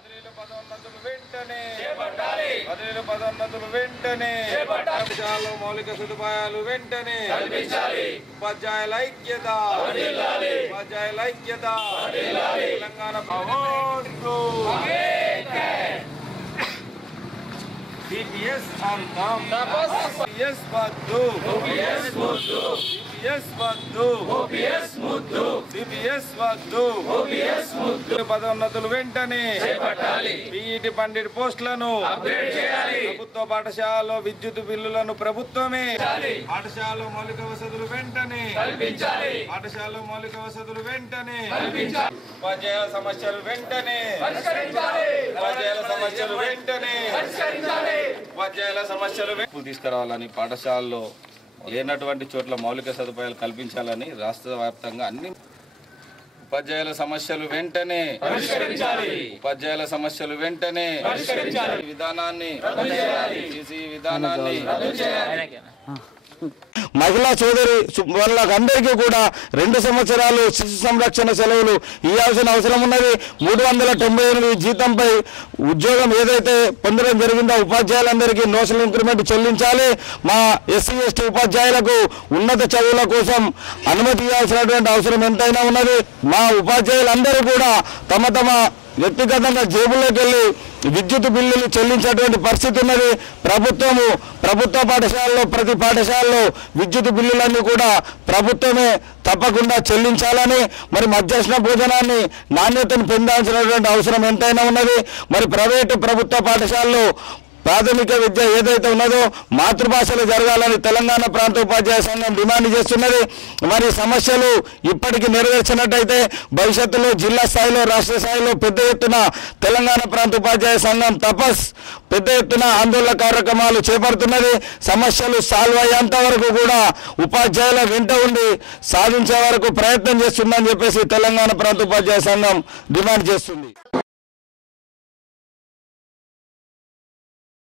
బదిలీలు పదోన్నతులు వెంటనే పాఠశాలలో మౌలిక సదుపాయాలు వెంటనే ఉపాధ్యాయుల ఐక్యత తెలంగాణ DPS అంతం DPS వద్దు పదోన్నతులు వెంటనే బీఈటీ పండిట్ పోస్టులను ప్రభుత్వ పాఠశాలలో విద్యుత్ బిల్లులను ప్రభుత్వమే పాఠశాలలో మౌలిక వసతులు వెంటనే ఉపాధ్యాయుల సమస్యలు వెంటనే తీసుకురావాలని పాఠశాలలో లేనటువంటి చోట్ల మౌలిక సదుపాయాలు కల్పించాలని రాష్ట్ర వ్యాప్తంగా అన్ని ఉపాధ్యాయుల సమస్యలు వెంటనే విధానాన్ని మహిళా సోదరి వాళ్ళందరికీ కూడా 2 సంవత్సరాలు శిశు సంరక్షణ సెలవులు ఇవ్వాల్సిన అవసరం ఉన్నది. 398 జీతంపై ఉద్యోగం ఏదైతే పొందడం జరిగిందో ఉపాధ్యాయులందరికీ నోషనల్ ఇంక్రిమెంట్ చెల్లించాలి. మా ఎస్సీ ఎస్టీ ఉపాధ్యాయులకు ఉన్నత చదువుల కోసం అనుమతి ఇవ్వాల్సినటువంటి అవసరం ఎంతైనా ఉన్నది. మా ఉపాధ్యాయులందరూ కూడా తమ వ్యక్తిగతంగా జేబుల్లోకి వెళ్ళి విద్యుత్ బిల్లులు చెల్లించేటువంటి పరిస్థితి ఉన్నది. ప్రభుత్వ పాఠశాలలో ప్రతి పాఠశాలలో విద్యుత్ బిల్లులన్నీ కూడా ప్రభుత్వమే తప్పకుండా చెల్లించాలని, మరి మధ్యాహ్న భోజనాన్ని నాణ్యతను పెంచాల్సినటువంటి అవసరం ఎంతైనా ఉన్నది. మరి ప్రభుత్వ పాఠశాలలో ప్రాథమిక విద్య ఏదైతే ఉన్నదో మాతృభాషలో జరగాలని తెలంగాణ ప్రాంత ఉపాధ్యాయ సంఘం డిమాండ్ చేస్తున్నది. మరి సమస్యలు ఇప్పటికీ నెరవేర్చినట్టయితే భవిష్యత్తులో జిల్లా స్థాయిలో రాష్ట్ర స్థాయిలో పెద్ద ఎత్తున తెలంగాణ ప్రాంత ఉపాధ్యాయ సంఘం పెద్ద ఎత్తున ఆందోళన కార్యక్రమాలు చేపడుతున్నది. సమస్యలు సాల్వ్ అయ్యేంత వరకు కూడా ఉపాధ్యాయుల వెంట ఉండి సాధించే వరకు ప్రయత్నం చేస్తుందని చెప్పేసి తెలంగాణ ప్రాంత ఉపాధ్యాయ సంఘం డిమాండ్ చేస్తుంది.